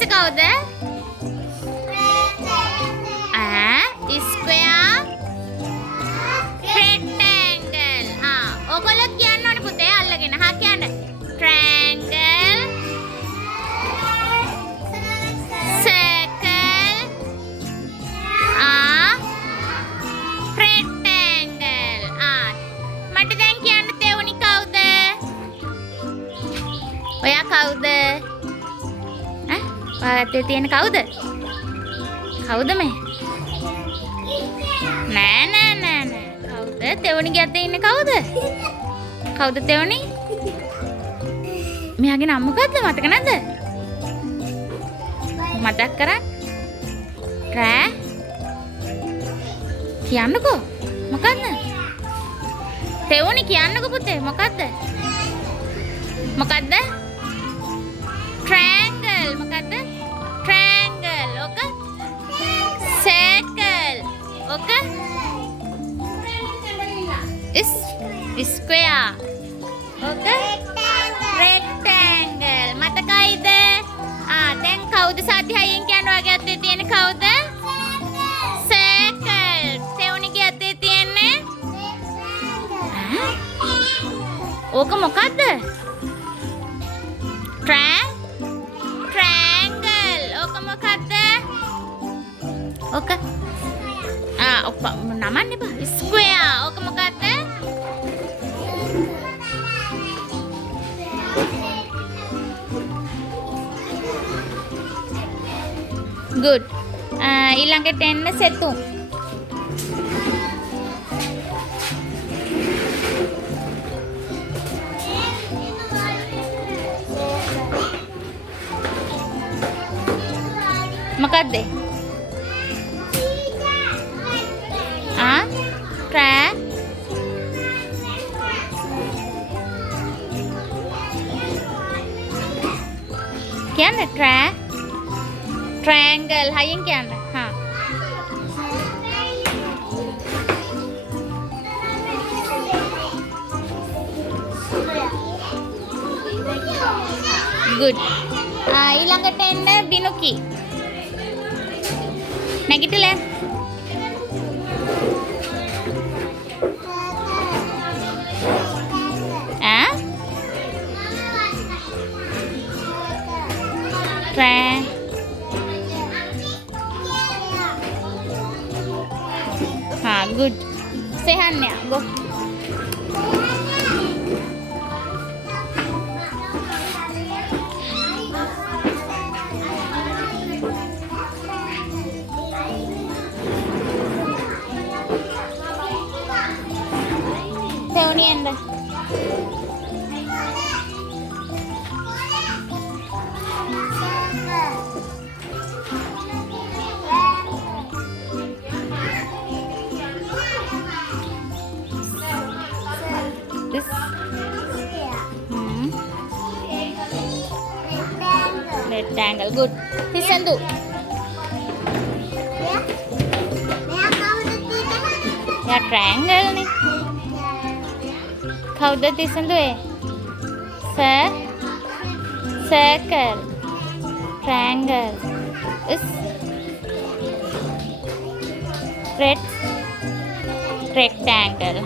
S කවුද? Square rectangle. ඔයගොල්ලෝ කියන්න ඕනේ පුතේ අල්ලගෙන. කියන්න. Triangle circle rectangle. මට දැන් කියන්න තෙවුනි කවුද? ඔයා කවුද? ඔයාට තියෙන කවුද? කවුද මේ? නෑ. කවුද? තෙවුනිගේ අතේ ඉන්නේ කවුද? කවුද තෙවුනි? මෙයාගේ නම මොකද්ද? මතක නැද්ද? මතක් කරන්. කියන්නකෝ. මොකද්ද? තෙවුනි කියන්නකෝ පුතේ. මොකද්ද? Triangle. මොකද්ද? Triangle. ඔක circle. ඔක square. ඔක rectangle. මතකයිද? දැන් කවුද සාති හයියෙන් කියන්නේ ඔයගේ අතේ තියෙන කවුද? circle. තෙවුනිගේ අතේ තියෙන්නේ ඕක මොකද්ද? triangle. ඕක මොකද්ද? ඕක නමන්න එපා. square. ඕක මොකද්ද? good. ඊළඟට එන්න සෙතුම්. මොකද්ද? කියන්න triangle හයියෙන් කියන්න. good. ඊළඟට එන්න බිනුකි. නැගිටලා. good. Sehanya, go. Teoni anda. This rectangle. Good. Tisandu. Ya triangle nih. Kauda tisandu circle. Triangle. Is rectangle.